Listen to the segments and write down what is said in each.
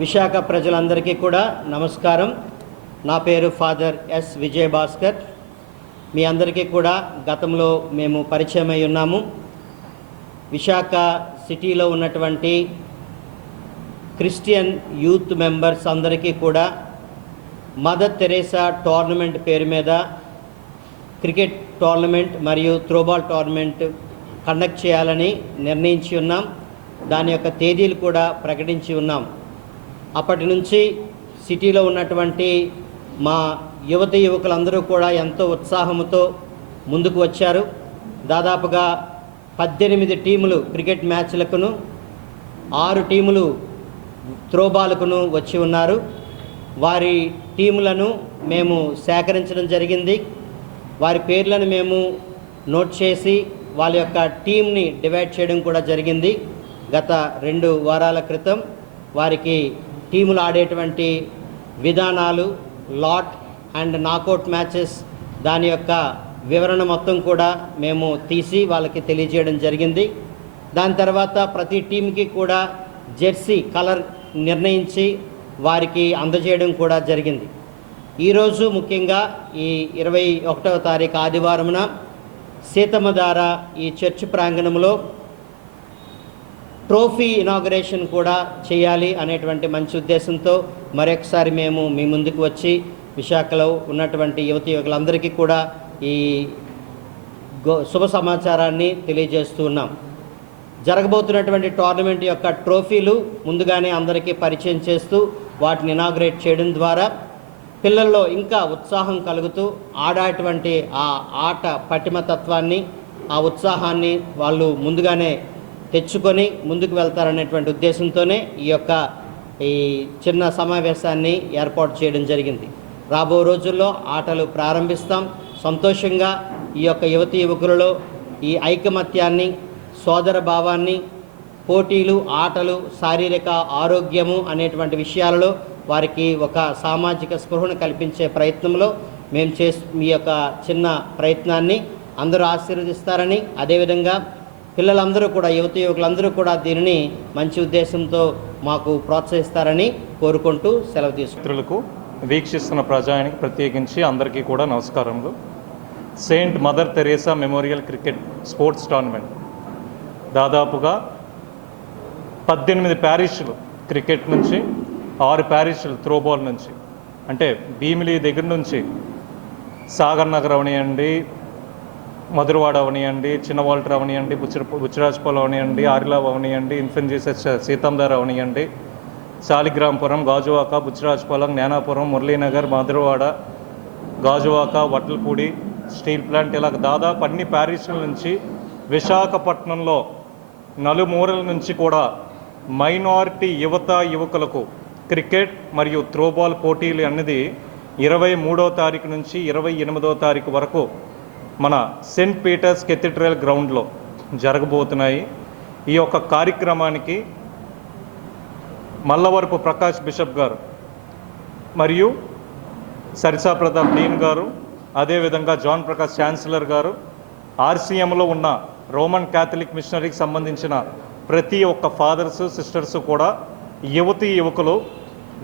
విశాఖ ప్రజలందరికీ కూడా నమస్కారం. నా పేరు ఫాదర్ ఎస్ విజయభాస్కర్. మీ అందరికీ కూడా గతంలో మేము పరిచయం అయి ఉన్నాము. విశాఖ సిటీలో ఉన్నటువంటి క్రిస్టియన్ యూత్ మెంబర్స్ అందరికీ కూడా మదర్ తెరేసా టోర్నమెంట్ పేరు మీద క్రికెట్ టోర్నమెంట్ మరియు త్రోబాల్ టోర్నమెంట్ కండక్ట్ చేయాలని నిర్ణయించి ఉన్నాం. దాని యొక్క తేదీలు కూడా ప్రకటించి ఉన్నాం. అప్పటి నుంచి సిటీలో ఉన్నటువంటి మా యువకులందరూ కూడా ఎంతో ఉత్సాహంతో ముందుకు వచ్చారు. దాదాపుగా 18 టీములు క్రికెట్ మ్యాచ్లకును 6 టీములు త్రోబాల్కును వచ్చి ఉన్నారు. వారి టీములను మేము సేకరించడం జరిగింది. వారి పేర్లను మేము నోట్ చేసి వాళ్ళ యొక్క టీంని డివైడ్ చేయడం కూడా జరిగింది. గత 2 వారాల క్రితం వారికి టీములు ఆడేటువంటి విధానాలు, లాట్ అండ్ నాకౌట్ మ్యాచెస్, దాని యొక్క వివరణ మొత్తం కూడా మేము తీసి వాళ్ళకి తెలియజేయడం జరిగింది. దాని తర్వాత ప్రతి టీంకి కూడా జెర్సీ కలర్ నిర్ణయించి వారికి అందజేయడం కూడా జరిగింది. ఈరోజు ముఖ్యంగా ఈ 21వ తారీఖు ఆదివారమున సీతమ్మధార ఈ చర్చ్ ప్రాంగణంలో ట్రోఫీ ఇనాగరేషన్ కూడా చేయాలి అనేటువంటి మంచి ఉద్దేశంతో మరొకసారి మేము మీ ముందుకు వచ్చి విశాఖలో ఉన్నటువంటి యువకులందరికీ కూడా ఈ శుభ సమాచారాన్ని తెలియజేస్తూ ఉన్నాం. జరగబోతున్నటువంటి టోర్నమెంట్ యొక్క ట్రోఫీలు ముందుగానే అందరికీ పరిచయం చేస్తూ వాటిని ఇనాగరేట్ చేయడం ద్వారా పిల్లల్లో ఇంకా ఉత్సాహం కలుగుతూ ఆడేటువంటి ఆ ఆట పటిమతత్వాన్ని, ఆ ఉత్సాహాన్ని వాళ్ళు ముందుగానే తెచ్చుకొని ముందుకు వెళ్తారనేటువంటి ఉద్దేశంతోనే ఈ చిన్న సమావేశాన్ని ఏర్పాటు చేయడం జరిగింది. రాబో రోజుల్లో ఆటలు ప్రారంభిస్తాం. సంతోషంగా ఈ యొక్క యువకులలో ఈ ఐకమత్యాన్ని, సోదర భావాన్ని, పోటీలు, ఆటలు, శారీరక ఆరోగ్యము అనేటువంటి విషయాలలో వారికి ఒక సామాజిక స్పృహను కల్పించే ప్రయత్నంలో మేము ఈ యొక్క చిన్న ప్రయత్నాన్ని అందరూ ఆశీర్వదిస్తారని, అదేవిధంగా పిల్లలందరూ కూడా యువకులందరూ కూడా దీనిని మంచి ఉద్దేశంతో మాకు ప్రోత్సహిస్తారని కోరుకుంటూ సెలవు తీసుకుంటులకు వీక్షిస్తున్న ప్రజానికి ప్రత్యేకించి అందరికీ కూడా నమస్కారములు. Saint mother Teresa memorial cricket sports tournament దాదాపుగా 18 ప్యారిష్లు క్రికెట్ నుంచి, 6 ప్యారిష్లు త్రోబాల్ నుంచి, అంటే భీమిలి దగ్గర నుంచి సాగర్ నగర్ అవనియండి, మధురవాడ అవనియండి, చిన్నవాల్టర్ అవనియండి, బుచ్చిరాజపాలెం అవనియండి, ఆరిలావ్ అవనియండి, ఇన్ఫెంట్ జీసస్ సీతంధార అవనియండి, శాలిగ్రాంపురం, గాజువాక, బుచ్చిరాజపాలెం, జ్ఞానాపురం, మురళీనగర్, మధురవాడ, గాజువాక, వట్లపూడి, స్టీల్ ప్లాంట్, ఇలా దాదాపు అన్ని ప్యారిష్ల నుంచి విశాఖపట్నంలో నలుమూరల నుంచి కూడా మైనారిటీ యువకులకు క్రికెట్ మరియు త్రోబాల్ పోటీలు అన్నది 23వ తారీఖు నుంచి 28వ తారీఖు వరకు మన సెయింట్ పీటర్స్ కెథీడ్రల్ గ్రౌండ్లో జరగబోతున్నాయి. ఈ యొక్క కార్యక్రమానికి మల్లవరపు ప్రకాష్ బిషప్ గారు మరియు సరిసా ప్రతాప్ డీన్ గారు, అదేవిధంగా జాన్ ప్రకాష్ ఛాన్సలర్ గారు, ఆర్సీఎంలో ఉన్న రోమన్ క్యాథలిక్ మిషనరీకి సంబంధించిన ప్రతి ఒక్క ఫాదర్స్, సిస్టర్స్ కూడా యువకులు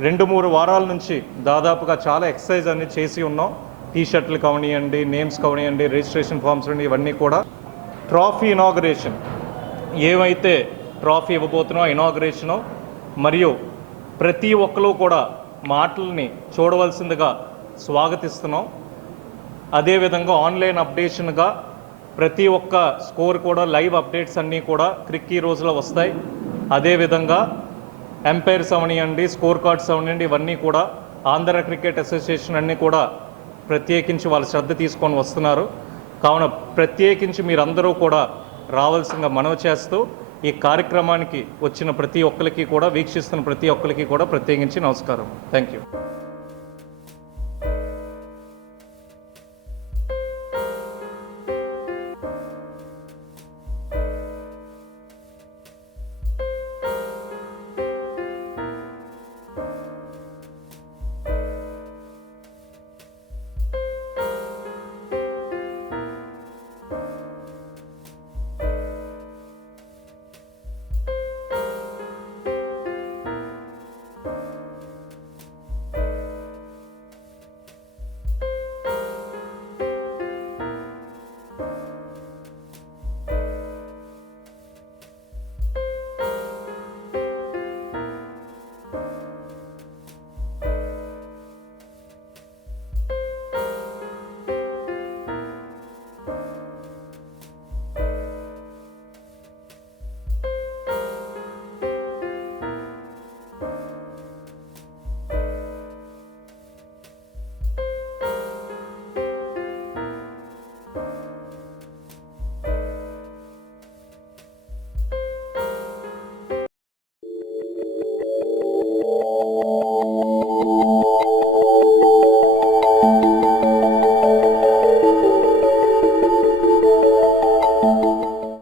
2-3 వారాల నుంచి దాదాపుగా చాలా ఎక్సర్సైజ్ అన్ని చేసి ఉన్నాం. టీషర్ట్లు కావనియండి, నేమ్స్ కావనియండి, రిజిస్ట్రేషన్ ఫామ్స్ ఇవన్నీ కూడా. ట్రాఫీ ఇనాగరేషన్, ఏవైతే ట్రాఫీ ఇవ్వబోతున్నో ఇనాగరేషను, మరియు ప్రతి ఒక్కరు కూడా మాటల్ని చూడవలసిందిగా స్వాగతిస్తున్నాం. అదేవిధంగా ఆన్లైన్ అప్డేషన్గా ప్రతి ఒక్క స్కోర్ కూడా, లైవ్ అప్డేట్స్ అన్నీ కూడా క్రిక్ ఈ రోజులో వస్తాయి. అదేవిధంగా ఎంపైర్స్ అవనియండి, స్కోర్ కార్డ్స్ అవనియండి, ఇవన్నీ కూడా ఆంధ్ర క్రికెట్ అసోసియేషన్ అన్నీ కూడా ప్రత్యేకించి వాళ్ళ శ్రద్ధ తీసుకొని వస్తున్నారు. కావున ప్రత్యేకించి మీరందరూ కూడా రావాల్సిందిగా మనవి చేస్తూ ఈ కార్యక్రమానికి వచ్చిన ప్రతి ఒక్కరికి కూడా, వీక్షిస్తున్న ప్రతి ఒక్కరికి కూడా ప్రత్యేకించి నమస్కారం. Thank you.